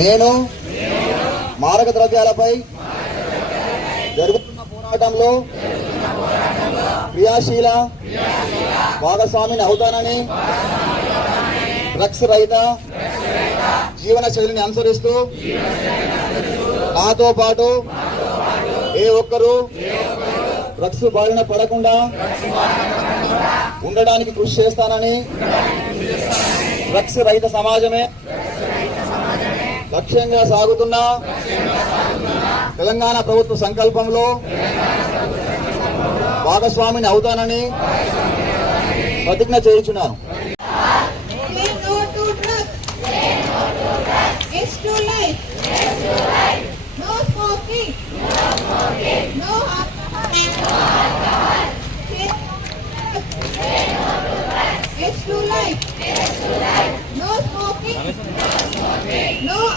నేను మారక ద్రవ్యాలపై జరుగుతున్న పోరాటంలో క్రియాశీల భాగస్వామిని అవుతానని డ్రగ్స్ రహిత జీవన శైలిని అనుసరిస్తూ నాతో పాటు ఏ ఒక్కరూ డ్రగ్స్ బారిన పడకుండా ఉండడానికి కృషి చేస్తానని డ్రగ్స్ రహిత సమాజమే లక్ష్యంగా సాగుతున్న తెలంగాణ ప్రభుత్వ సంకల్పంలో భాగస్వామిని అవుతానని ప్రతిజ్ఞ చేయించున్నాను. No